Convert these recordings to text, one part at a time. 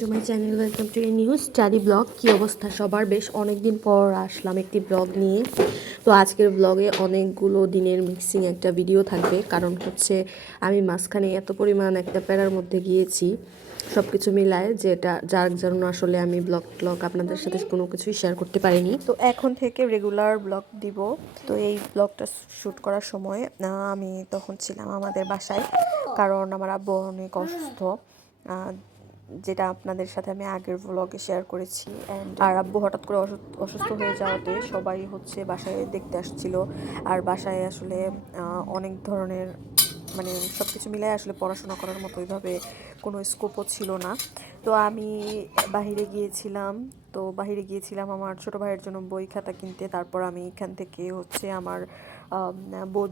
To my channel welcome to a new study blog কী অবস্থা? সবার বেশ অনেক দিন পর আসলাম একটি ব্লগ নিয়ে। তো আজকের ব্লগে অনেকগুলো দিনের মিক্সিং একটা ভিডিও থাকবে। কারণ হচ্ছে আমি মাঝখানে এত পরিমাণ একটা প্যারার মধ্যে গিয়েছি সব কিছু মিলায় যেটা, যার জন্য আসলে আমি ব্লগ ব্লগ আপনাদের সাথে কোনো কিছুই শেয়ার করতে পারিনি। তো এখন থেকে রেগুলার ব্লগ দিব। তো এই ব্লগটা শ্যুট করার সময় আমি তখন ছিলাম আমাদের বাসায়। কারণ আমার আব্বু অনেক অসুস্থ। যেটা আপনাদের সাথে আমি আগের ব্লগে শেয়ার করেছি অ্যান্ড আর আব্বু হঠাৎ করে অসু- অসুস্থ হয়ে যাওয়াতে সবাই হচ্ছে বাসায় দেখতে আসছিল। আর বাসায় আসলে অনেক ধরনের মানে সব কিছু মিলাই আসলে পড়াশোনা করার মতো ওইভাবে কোনো স্কোপও ছিল না। তো আমি বাহিরে গিয়েছিলাম, তো বাহিরে গিয়েছিলাম আমার ছোট ভাইয়ের জন্য বই খাতা কিনতে, তারপর আমি এখান থেকে হচ্ছে আমার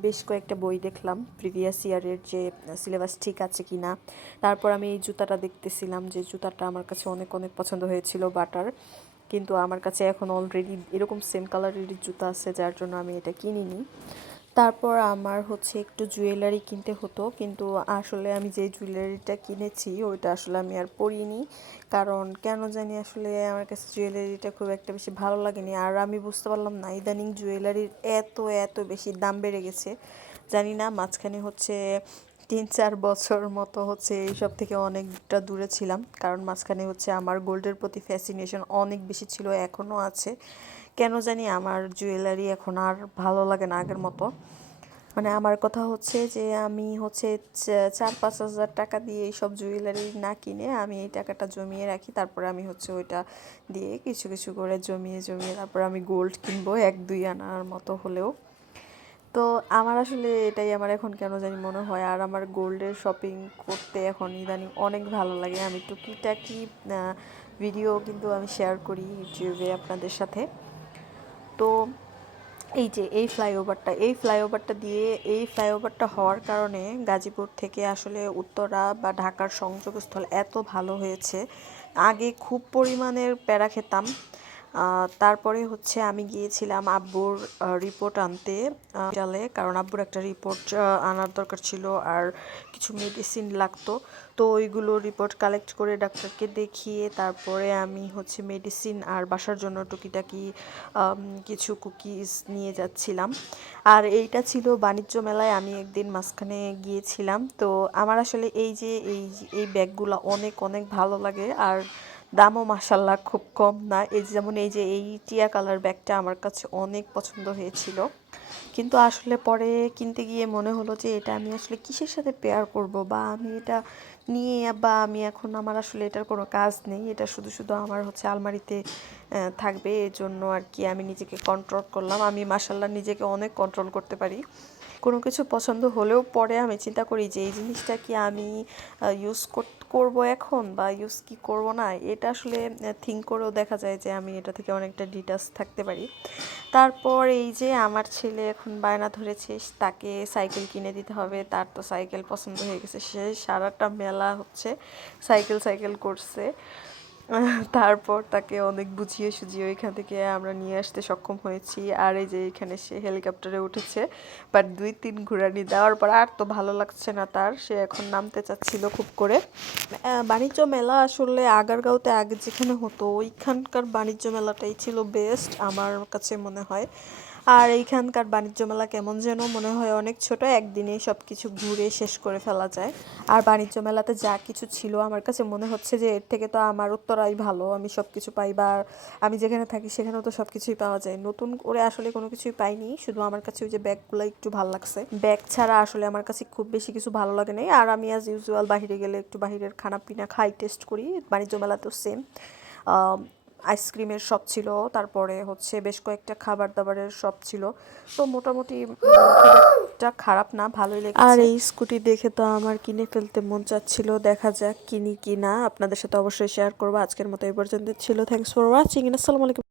বেশ কয়েকটা বই দেখলাম প্রিভিয়াস ইয়ারের যে সিলেবাস ঠিক আছে কি না তারপর আমি এই জুতাটা দেখতেছিলাম যে, জুতাটা আমার কাছে অনেক অনেক পছন্দ হয়েছিল বাটার। কিন্তু আমার কাছে এখন অলরেডি এরকম সেম কালারের জুতা আছে, যার জন্য আমি এটা কিনিনি। তারপর আমার হচ্ছে একটু জুয়েলারি কিনতে হতো। কিন্তু আসলে আমি যে জুয়েলারিটা কিনেছি, ওইটা আসলে আমি আর পরিনি। কারণ কেন জানি আসলে আমার কাছে জুয়েলারিটা খুব একটা বেশি ভালো লাগেনি। আর আমি বুঝতে পারলাম না, ইদানিং জুয়েলারির এত এত বেশি দাম বেড়ে গেছে। জানি না, মাঝখানে হচ্ছে তিন চার বছর মতো হচ্ছে এইসব থেকে অনেকটা দূরে ছিলাম। কারণ মাঝখানে হচ্ছে আমার গোল্ডের প্রতি ফ্যাসিনেশন অনেক বেশি ছিল এখনও আছে। কেন জানি আমার জুয়েলারি এখন আর ভালো লাগে না আগের মতো। মানে আমার কথা হচ্ছে যে আমি হচ্ছে চার পাঁচ হাজার টাকা দিয়ে এইসব জুয়েলারি না কিনে আমি এই টাকাটা জমিয়ে রাখি, তারপরে আমি হচ্ছে ওইটা দিয়ে কিছু কিছু করে জমিয়ে জমিয়ে তারপর আমি গোল্ড কিনবো, এক দুই আনার মতো হলেও। তো আমার আসলে এটাই আমার এখন কেন জানি মনে হয়। আর আমার গোল্ডের শপিং করতে এখন ইদানিং অনেক ভালো লাগে। আমি টুকিটাকি ভিডিও কিন্তু আমি শেয়ার করি ইউটিউবে আপনাদের সাথে। তো এই যে এই ফ্লাইওভারটা এই ফ্লাইওভারটা দিয়ে, এই ফ্লাইওভারটা হওয়ার কারণে গাজীপুর থেকে আসলে উত্তরা বা ঢাকার সংযোগস্থল এত ভালো হয়েছে। আগে খুব পরিমাণের প্যারা খেতাম। তারপরে হচ্ছে আমি গিয়েছিলাম আব্বুর রিপোর্ট আনতে হসপিটালে কারণ আব্বুর একটা রিপোর্ট আনার দরকার ছিল আর কিছু মেডিসিন লাগতো। তো ওইগুলো রিপোর্ট কালেক্ট করে ডাক্তারকে দেখিয়ে তারপরে আমি হচ্ছে মেডিসিন আর বাসার জন্য টুকিটাকি কিছু কুকিজ নিয়ে যাচ্ছিলাম। আর এইটা ছিল বাণিজ্য মেলায় আমি একদিন মাঝখানে গিয়েছিলাম। তো আমার আসলে এই যে এই এই ব্যাগগুলো অনেক অনেক ভালো লাগে। আর দামও মাসাল্লাহ খুব কম না। এই যেমন এই যে এই টিয়া কালার ব্যাগটা আমার কাছে অনেক পছন্দ হয়েছিল। কিন্তু আসলে পরে কিনতে গিয়ে মনে হলো যে এটা আমি আসলে কিসের সাথে পেয়ার করব বা আমি এটা নিয়ে বা আমি এখন আমার আসলে এটার কোনো কাজ নেই। এটা শুধু শুধু আমার হচ্ছে আলমারিতে থাকবে। এর জন্য আর কি আমি নিজেকে কন্ট্রোল করলাম। আমি মাসাল্লাহ নিজেকে অনেক কন্ট্রোল করতে পারি। কোনো কিছু পছন্দ হলেও পরে আমি চিন্তা করি যে এই জিনিসটা কি আমি ইউজ করব এখন বা ইউজ কি করব না? এটা আসলে থিঙ্ক করেও দেখা যায় যে আমি এটা থেকে অনেকটা ডিটাচ থাকতে পারি। তারপর এই যে আমার ছেলে এখন বায়না ধরেছে, তাকে সাইকেল কিনে দিতে হবে, তার তো সাইকেল পছন্দ হয়ে গেছে, সে সারাটা মেলা হচ্ছে সাইকেল সাইকেল করছে। তারপর তাকে অনেক বুঝিয়ে সুঝিয়ে ওইখান থেকে আমরা নিয়ে আসতে সক্ষম হয়েছি। আর এই যে এখানে সে হেলিকপ্টারে উঠেছে বাট দুই তিন ঘোরানি দেওয়ার পর আর তো ভালো লাগছে না তার। সে এখন নামতে চাচ্ছিল খুব করে। বাণিজ্য মেলা আসলে আগারগাঁওতে আগে যেখানে হতো, ওইখানকার বাণিজ্য মেলাটাই ছিল বেস্ট আমার কাছে মনে হয়। আর এইখানকার বাণিজ্য মেলা কেমন যেন মনে হয় অনেক ছোট, একদিনে সব কিছু ঘুরে শেষ করে ফেলা যায়। আর বাণিজ্য মেলাতে যা কিছু ছিল আমার কাছে মনে হচ্ছে যে এর থেকে তো আমার উত্তরাই ভালো, আমি সব কিছু পাই বা আমি যেখানে থাকি সেখানেও তো সব কিছুই পাওয়া যায়। নতুন করে আসলে কোনো কিছুই পাইনি, শুধু আমার কাছে ওই যে ব্যাগগুলো একটু ভালো লাগছে। ব্যাগ ছাড়া আসলে আমার কাছে খুব বেশি কিছু ভালো লাগে নাই। আর আমি অ্যাজ ইউজুয়াল বাইরে গেলে একটু বাইরের খানা পিনা খাই টেস্ট করি। বাণিজ্য মেলাতেও সেম আইসক্রিমের শপ ছিল, তারপরে হচ্ছে বেশ কয়েকটা খাবার দাবারের শপ ছিল। তো মোটামুটি খারাপ না, ভালোই লেগেছে। আর এই স্কুটি দেখে তো আমার কিনে ফেলতে মন চাচ্ছিল, দেখা যাক কিনি কি না আপনাদের সাথে অবশ্যই শেয়ার করব। আজকের মতো এই পর্যন্ত ছিল। থ্যাংকস ফর ওয়াচিং আসসালামু আলাইকুম